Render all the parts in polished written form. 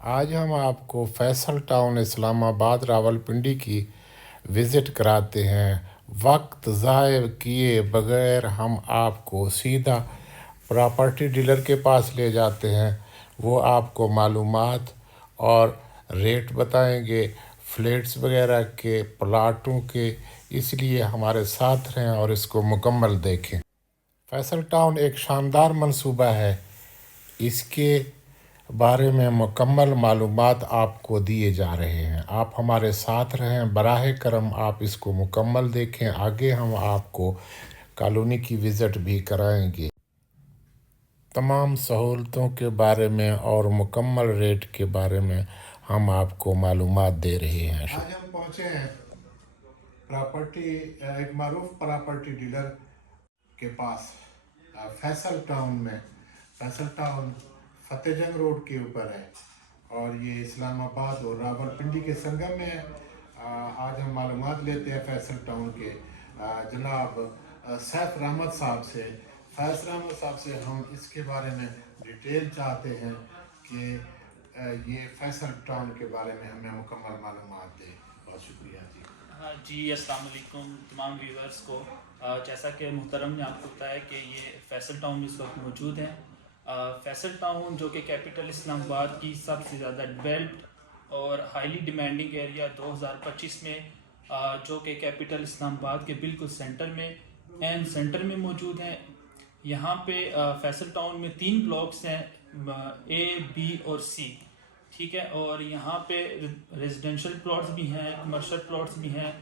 आज हम आपको फैसल टाउन इस्लामाबाद रावलपिंडी की विज़िट कराते हैं। वक्त ज़ाय किए बगैर हम आपको सीधा प्रॉपर्टी डीलर के पास ले जाते हैं। वो आपको मालूमात और रेट बताएंगे फ्लैट्स वगैरह के, प्लाटों के। इसलिए हमारे साथ रहें और इसको मुकम्मल देखें। फैसल टाउन एक शानदार मंसूबा है। इसके बारे में मुकम्मल मालूमात आपको दिए जा रहे हैं। आप हमारे साथ रहें, बराह करम आप इसको मुकम्मल देखें। आगे हम आपको कॉलोनी की विज़िट भी कराएंगे। तमाम सहूलतों के बारे में और मुकम्मल रेट के बारे में हम आपको मालूमात दे रहे हैं। आज हम पहुँचे हैं एक मारूफ प्रॉपर्टी डीलर के पास फैसल टाउन में। फैसल टाउन फतेहजंग रोड के ऊपर है और ये इस्लामाबाद और रावलपिंडी के संगम में है। आज हम मालूमात लेते हैं फैसल टाउन के जनाब सैफ रहमत साहब से। फैज रहमत साहब से हम इसके बारे में डिटेल चाहते हैं कि ये फैसल टाउन के बारे में हमें मुकम्मल मालूमात दें। बहुत शुक्रिया जी। हाँ जी, अस्सलाम वालेकुम तमाम व्यूवर्स को। जैसा कि मुहतरम ने आपको बताया कि ये फैसल टाउन में इस वक्त मौजूद हैं। फैसल टाउन जो कि कैपिटल इस्लामाबाद की सबसे ज़्यादा डेवलप्ड और हाईली डिमांडिंग एरिया 2025 में जो कि कैपिटल इस्लामाबाद के बिल्कुल सेंटर में मौजूद हैं। यहाँ पे फैसल टाउन में 3 ब्लॉक्स हैं, A, B और C, ठीक है। और यहाँ पे रेजिडेंशियल प्लॉट्स भी हैं, कमर्शियल प्लॉट्स भी हैं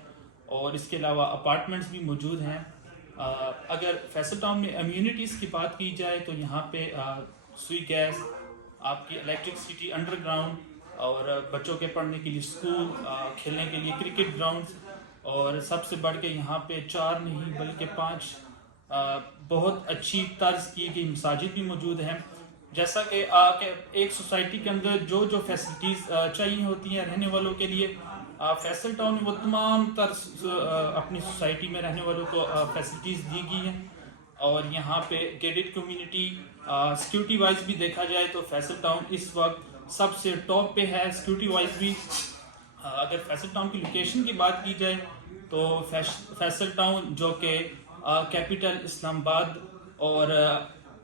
और इसके अलावा अपार्टमेंट्स भी मौजूद हैं। अगर फैसल टाउन में अम्यूनिटीज़ की बात की जाए तो यहाँ पे सुई गैस, आपकी इलेक्ट्रिसिटी, अंडरग्राउंड और बच्चों के पढ़ने के लिए स्कूल, खेलने के लिए क्रिकेट ग्राउंड्स और सबसे बढ़ के यहाँ पे 4 नहीं बल्कि 5 बहुत अच्छी तर्ज की गई मसाजिद भी मौजूद हैं। जैसा कि एक सोसाइटी के अंदर जो फैसिलिटीज़ चाहिए होती हैं रहने वालों के लिए, फैसल टाउन में वो तमाम अपनी सोसाइटी में रहने वालों को फैसिलिटीज़ दी गई हैं। और यहाँ पे गेटेड कम्युनिटी, सिक्योरिटी वाइज भी देखा जाए तो फैसल टाउन इस वक्त सबसे टॉप पे है सिक्योरिटी वाइज भी। अगर फैसल टाउन की लोकेशन की बात की जाए तो फैसल टाउन जो कि कैपिटल इस्लामाबाद और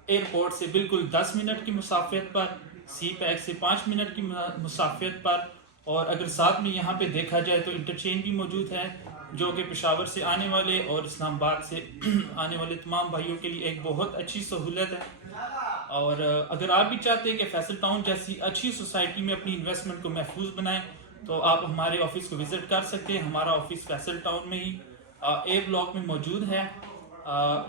एयरपोर्ट से बिल्कुल 10 मिनट की मुसाफियत पर, सी पैक से 5 मिनट की मुसाफियत पर, और अगर साथ में यहाँ पे देखा जाए तो इंटरचेंज भी मौजूद है जो कि पेशावर से आने वाले और इस्लामाबाद से आने वाले तमाम भाइयों के लिए एक बहुत अच्छी सहूलत है। और अगर आप भी चाहते हैं कि फैसल टाउन जैसी अच्छी सोसाइटी में अपनी इन्वेस्टमेंट को महफूज बनाएं तो आप हमारे ऑफिस को विज़िट कर सकते हैं। हमारा ऑफिस फैसल टाउन में ही A ब्लॉक में मौजूद है।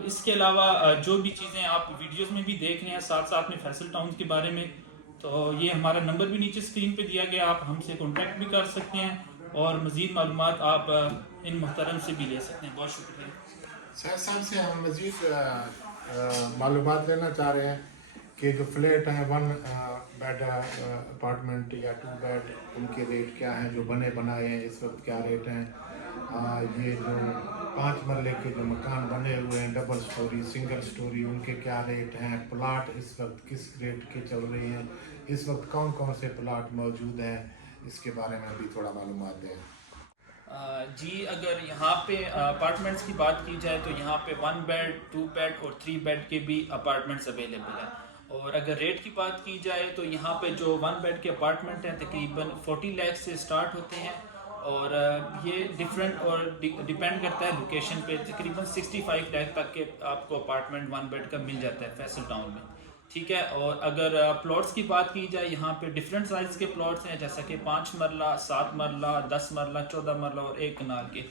इसके अलावा जो भी चीज़ें आप वीडियोस में भी देख रहे हैं साथ में फैसल टाउन के बारे में, तो ये हमारा नंबर भी नीचे स्क्रीन पे दिया गया, आप हमसे कांटेक्ट भी कर सकते हैं और मज़ीद मालूमात आप इन मुहतरम से भी ले सकते हैं। बहुत शुक्रिया। सर साहब से हम मज़ीद मालूमात लेना चाह रहे हैं कि जो फ्लैट हैं 1 बेड अपार्टमेंट या 2 बेड, उनके रेट क्या हैं, जो बने बनाए हैं इस वक्त क्या रेट हैं। ये जो 5 मरले के जो मकान बने हुए हैं, डबल स्टोरी, सिंगल स्टोरी, उनके क्या रेट हैं। प्लाट इस वक्त किस रेट के चल रहे हैं, इस वक्त कौन कौन से प्लाट मौजूद हैं, इसके बारे में भी थोड़ा मालूमात दें। जी, अगर यहाँ पे अपार्टमेंट्स की बात की जाए तो यहाँ पे 1 बेड, 2 बेड और 3 बेड के भी अपार्टमेंट्स अवेलेबल हैं। और अगर रेट की बात की जाए तो यहाँ पे जो 1 बेड के अपार्टमेंट हैं तकरीबन 40 लाख से स्टार्ट होते हैं और ये डिफरेंट और डिपेंड करता है लोकेशन पे। तकरीबन 65 लाख तक के आपको अपार्टमेंट 1 बेड का मिल जाता है फैसल टाउन में, ठीक है। और अगर प्लॉट्स की बात की जाए यहाँ पे डिफरेंट साइज़ के प्लॉट्स हैं, जैसा कि 5 मरला, 7 मरला, 10 मरला, 14 मरला और 1 कनाल के।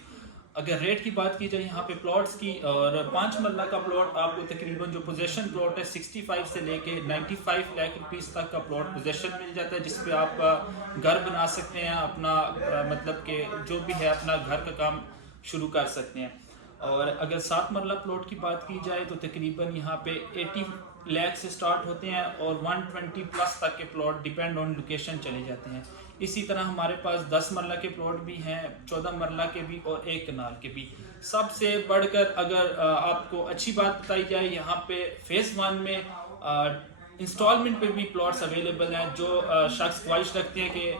अगर रेट की बात की जाए यहाँ पे प्लॉट्स की, और 5 मरला का प्लॉट आपको तकरीबन जो पोजेशन प्लॉट है 65 से लेके 95 लाख रुपीस तक का प्लॉट पोजेशन मिल जाता है, जिस पे आप घर बना सकते हैं, अपना मतलब कि जो भी है अपना घर का काम शुरू कर सकते हैं। और अगर 7 मरला प्लॉट की बात की जाए तो तकरीबन यहाँ पे 80 लाख से स्टार्ट होते हैं और 120 प्लस तक के प्लॉट डिपेंड ऑन लोकेशन चले जाते हैं। इसी तरह हमारे पास 10 मरला के प्लॉट भी हैं, 14 मरला के भी और 1 कनाल के भी। सबसे बढ़कर अगर आपको अच्छी बात बताई जाए, यहाँ पे फेज़ 1 में انسٹالمنٹ پہ بھی پلاٹس اویلیبل ہیں. جو شخص خواہش رکھتے ہیں کہ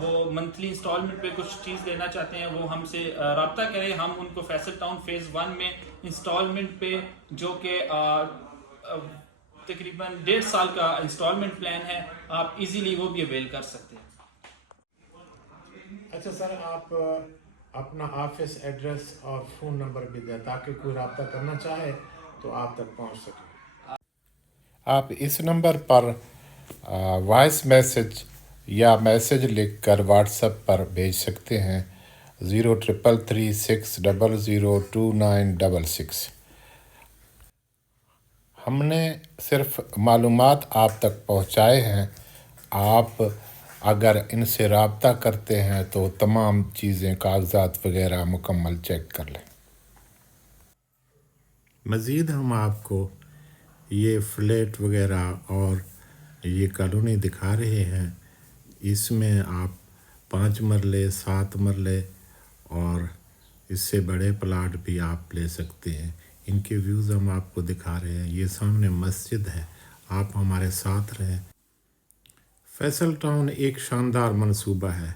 وہ منتھلی انسٹالمنٹ پہ کچھ چیز لینا چاہتے ہیں وہ ہم سے رابطہ کریں. ہم ان کو فیصل ٹاؤن فیز 1 میں انسٹالمنٹ پہ جو کہ تقریباً 1.5 سال کا انسٹالمنٹ پلان ہے, آپ ایزیلی وہ بھی اویل کر سکتے ہیں. اچھا سر, آپ اپنا آفس ایڈریس اور فون نمبر بھی دیں تاکہ کوئی رابطہ کرنا چاہے تو آپ تک پہنچ سکے. آپ اس نمبر پر وائس میسج یا میسج لکھ کر واٹس ایپ پر بھیج سکتے ہیں 0333600296. ہم نے صرف معلومات آپ تک پہنچائے ہیں. آپ اگر ان سے رابطہ کرتے ہیں تو تمام چیزیں کاغذات وغیرہ مکمل چیک کر لیں. مزید ہم آپ کو یہ فلیٹ وغیرہ اور یہ کالونی دکھا رہے ہیں. اس میں آپ 5 مرلے 7 مرلے اور اس سے بڑے پلاٹ بھی آپ لے سکتے ہیں. ان کے ویوز ہم آپ کو دکھا رہے ہیں. یہ سامنے مسجد ہے, آپ ہمارے ساتھ رہیں. فیصل ٹاؤن ایک شاندار منصوبہ ہے.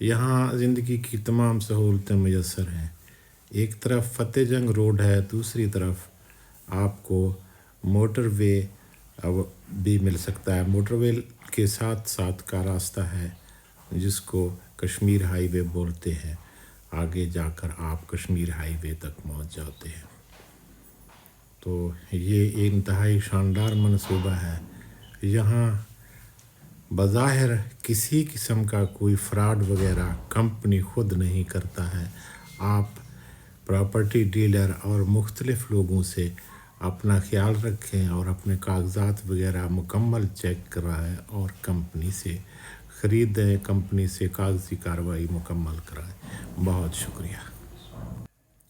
یہاں زندگی کی تمام سہولتیں میسر ہیں. ایک طرف فتح جنگ روڈ ہے, دوسری طرف آپ کو موٹر وے بھی مل سکتا ہے. موٹر وے کے ساتھ ساتھ کا راستہ ہے جس کو کشمیر ہائی وے بولتے ہیں. آگے جا کر آپ کشمیر ہائی وے تک پہنچ جاتے ہیں. تو یہ انتہائی شاندار منصوبہ ہے. یہاں بظاہر کسی قسم کا کوئی فراڈ وغیرہ کمپنی خود نہیں کرتا ہے. آپ پراپرٹی ڈیلر اور مختلف لوگوں سے اپنا خیال رکھیں اور اپنے کاغذات وغیرہ مکمل چیک کرائیں اور کمپنی سے خریدیں, کمپنی سے کاغذی کارروائی مکمل کرائیں. بہت شکریہ.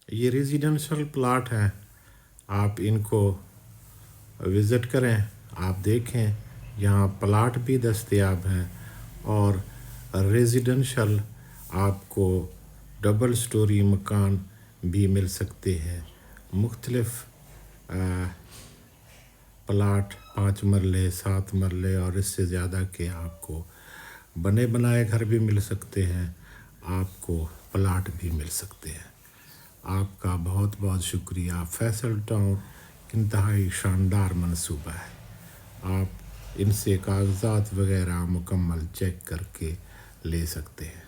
یہ ریزیڈنشل پلاٹ ہیں, آپ ان کو وزٹ کریں, آپ دیکھیں. یہاں پلاٹ بھی دستیاب ہیں اور ریزیڈنشل آپ کو ڈبل سٹوری مکان بھی مل سکتے ہیں. مختلف پلاٹ 5 مرلے 7 مرلے اور اس سے زیادہ کے آپ کو بنے بنائے گھر بھی مل سکتے ہیں, آپ کو پلاٹ بھی مل سکتے ہیں. آپ کا بہت بہت شکریہ. فیصل ٹاؤن انتہائی شاندار منصوبہ ہے. آپ ان سے کاغذات وغیرہ مکمل چیک کر کے لے سکتے ہیں.